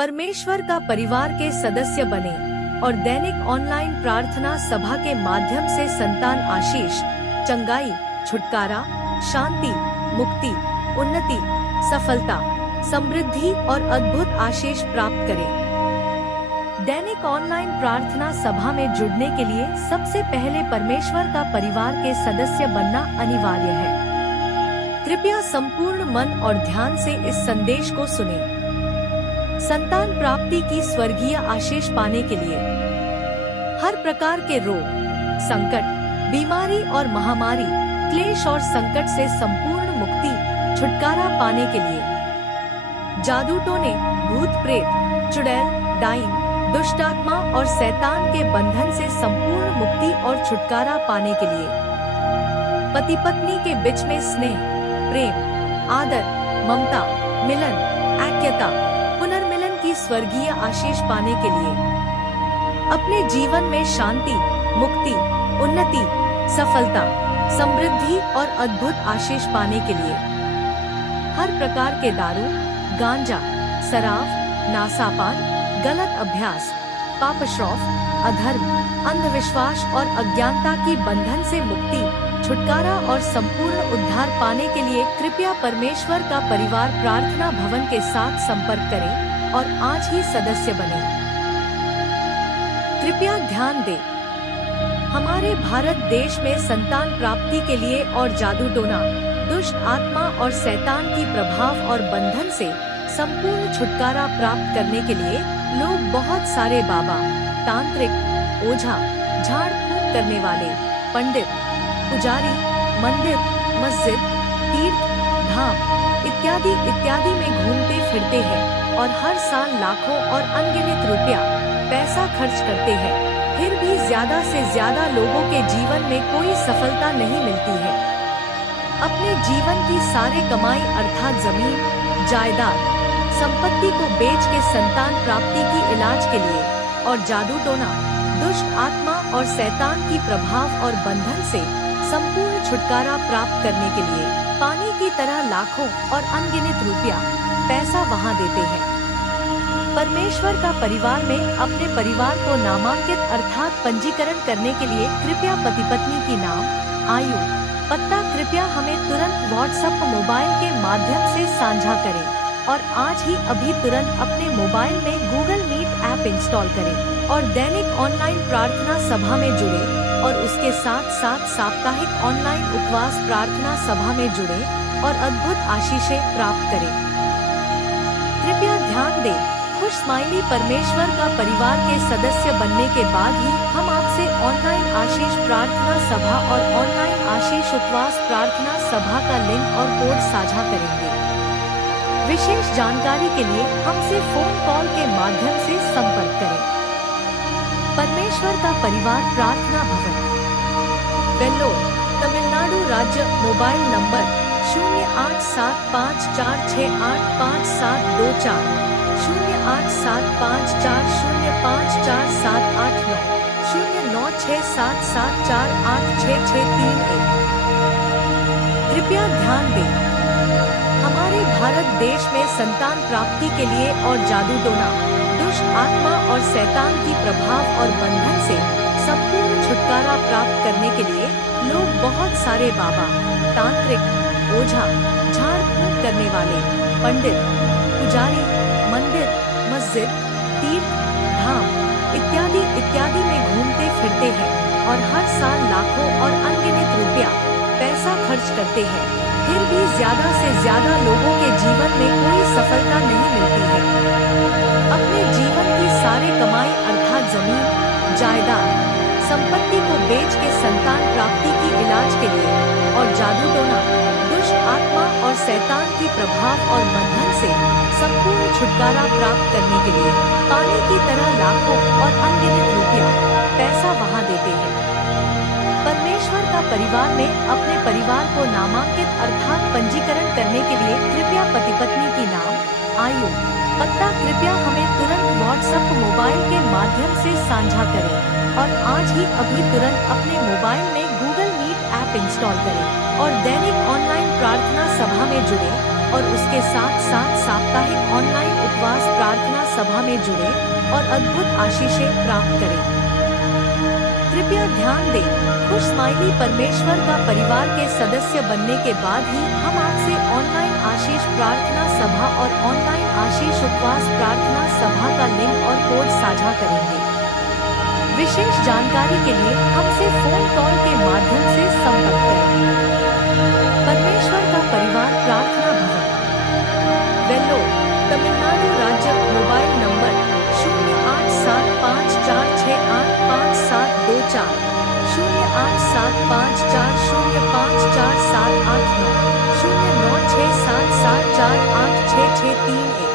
परमेश्वर का परिवार के सदस्य बने और दैनिक ऑनलाइन प्रार्थना सभा के माध्यम से संतान आशीष, चंगाई, छुटकारा, शांति, मुक्ति, उन्नति, सफलता, समृद्धि और अद्भुत आशीष प्राप्त करें। दैनिक ऑनलाइन प्रार्थना सभा में जुड़ने के लिए सबसे पहले परमेश्वर का परिवार के सदस्य बनना अनिवार्य है। कृपया संपूर्ण मन और ध्यान से इस संदेश को सुनें। संतान प्राप्ति की स्वर्गीय आशीष पाने के लिए हर प्रकार के रोग, संकट, बीमारी और महामारी, क्लेश और संकट से संपूर्ण मुक्ति, छुटकारा पाने के लिए जादू टोने, भूत प्रेत, चुड़ैल, डाइन, दुष्ट आत्मा और शैतान के बंधन से संपूर्ण मुक्ति और छुटकारा पाने के लिए पति पत्नी के बीच में स्नेह, प्रेम, आदर, ममता, मिलन, ऐक्यता, पुनर्मिलन की स्वर्गीय आशीष पाने के लिए अपने जीवन में शांति, मुक्ति, उन्नति, सफलता, समृद्धि और अद्भुत आशीष पाने के लिए हर प्रकार के दारू, गांजा, शराब, नासापान, गलत अभ्यास, पापश्रौफ, अधर्म, अंधविश्वास और अज्ञानता की बंधन से मुक्ति, छुटकारा और संपूर्ण उद्धार पाने के लिए कृपया परमेश्वर का परिवार प्रार्थना भवन के साथ संपर्क करें और आज ही सदस्य बनें। कृपया ध्यान दें, हमारे भारत देश में संतान प्राप्ति के लिए और जादू टोना, दुष्ट आत्मा और शैतान की प्रभाव और बंधन से संपूर्ण छुटकारा प्राप्त करने के लिए लोग बहुत सारे बाबा, तांत्रिक, ओझा, झाड़ फूंक करने वाले, पंडित, पुजारी, मंदिर, मस्जिद, तीर्थ, धाम इत्यादि इत्यादि में घूमते फिरते हैं और हर साल लाखों और अनगिनत रुपया, पैसा खर्च करते हैं, फिर भी ज्यादा से ज्यादा लोगों के जीवन में कोई सफलता नहीं मिलती है। अपने जीवन की सारे कमाई अर्थात जमीन, जायदाद, संपत्ति को बेच के संतान प्राप्ति की इलाज के लिए और जादू टोना, दुष्ट आत्मा और शैतान की प्रभाव और बंधन से संपूर्ण छुटकारा प्राप्त करने के लिए पानी की तरह लाखों और अनगिनत रुपया, पैसा वहां देते हैं। परमेश्वर का परिवार में अपने परिवार को नामांकित अर्थात पंजीकरण करने के लिए कृपया पति पत्नी की नाम, आयु, पता कृपया हमें तुरंत व्हाट्सएप मोबाइल के माध्यम से साझा करें और आज ही अभी तुरंत अपने मोबाइल में गूगल मीट ऐप इंस्टॉल करें और दैनिक ऑनलाइन प्रार्थना सभा में जुड़े और उसके साथ साथ साप्ताहिक ऑनलाइन उपवास प्रार्थना सभा में जुड़े और अद्भुत आशीषें प्राप्त करें। कृपया ध्यान दें, खुश स्माइली परमेश्वर का परिवार के सदस्य बनने के बाद ही हम आपसे ऑनलाइन आशीष प्रार्थना सभा और ऑनलाइन आशीष उपवास प्रार्थना सभा का लिंक और कोड साझा करेंगे। विशेष जानकारी के लिए हमसे फोन कॉल के माध्यम से संपर्क करें। परमेश्वर का परिवार प्रार्थना भवन, वेल्लोर, तमिलनाडु राज्य। Mobile number 087546855724, 087540547890, 0967748663। कृपया ध्यान दें, हमारे भारत देश में संतान प्राप्ति के लिए और जादू टोना, दुष्ट आत्मा और शैतान की प्रभाव और बंधन से संपूर्ण छुटकारा प्राप्त करने के लिए लोग बहुत सारे बाबा, तांत्रिक, ओझा, झाड़ फूंक करने वाले, पंडित, पुजारी, मंदिर, मस्जिद, तीर्थ, धाम इत्यादि इत्यादि में घूमते फिरते हैं और हर साल लाखों और अनगिनत रुपया, पैसा खर्च करते हैं, फिर भी ज्यादा से ज्यादा लोगों के जीवन में कोई सफलता नहीं मिलती है। अपने जीवन की सारे कमाई अर्थात जमीन, जायदाद, संपत्ति को बेच के संतान प्राप्ति की इलाज के लिए और जादू टोना, दुष्ट आत्मा और शैतान की प्रभाव और बंधन से संपूर्ण छुटकारा प्राप्त करने के लिए पानी की तरह लाखों और अनगिनत रुपया, पैसा वहां देते हैं। परमेश्वर का परिवार में अपने परिवार को नामांकित अर्थात पंजीकरण करने के लिए कृपया पति पत्नी की नाम, आयु, पता कृपया हमें तुरंत व्हाट्सएप मोबाइल के माध्यम से साझा करें और आज ही अभी तुरंत अपने मोबाइल में गूगल मीट ऐप इंस्टॉल करें और दैनिक ऑनलाइन प्रार्थना सभा में जुड़े और उसके साथ साथ साप्ताहिक ऑनलाइन उपवास प्रार्थना सभा में जुड़े और अद्भुत आशीषें प्राप्त करें। कृपया ध्यान दें, खुश स्माइली परमेश्वर का परिवार के सदस्य बनने के बाद ही हम आपसे ऑनलाइन आशीष प्रार्थना सभा और ऑनलाइन आशीष उपवास प्रार्थना सभा का लिंक और कोड साझा करेंगे। विशेष जानकारी के लिए हमसे फोन कॉल के माध्यम से संपर्क करें। परमेश्वर का परिवार प्रार्थना भवन, वेल्लोर, तमिलनाडु राज्य। Mobile number 087546855724, 087540547890, 0967748663।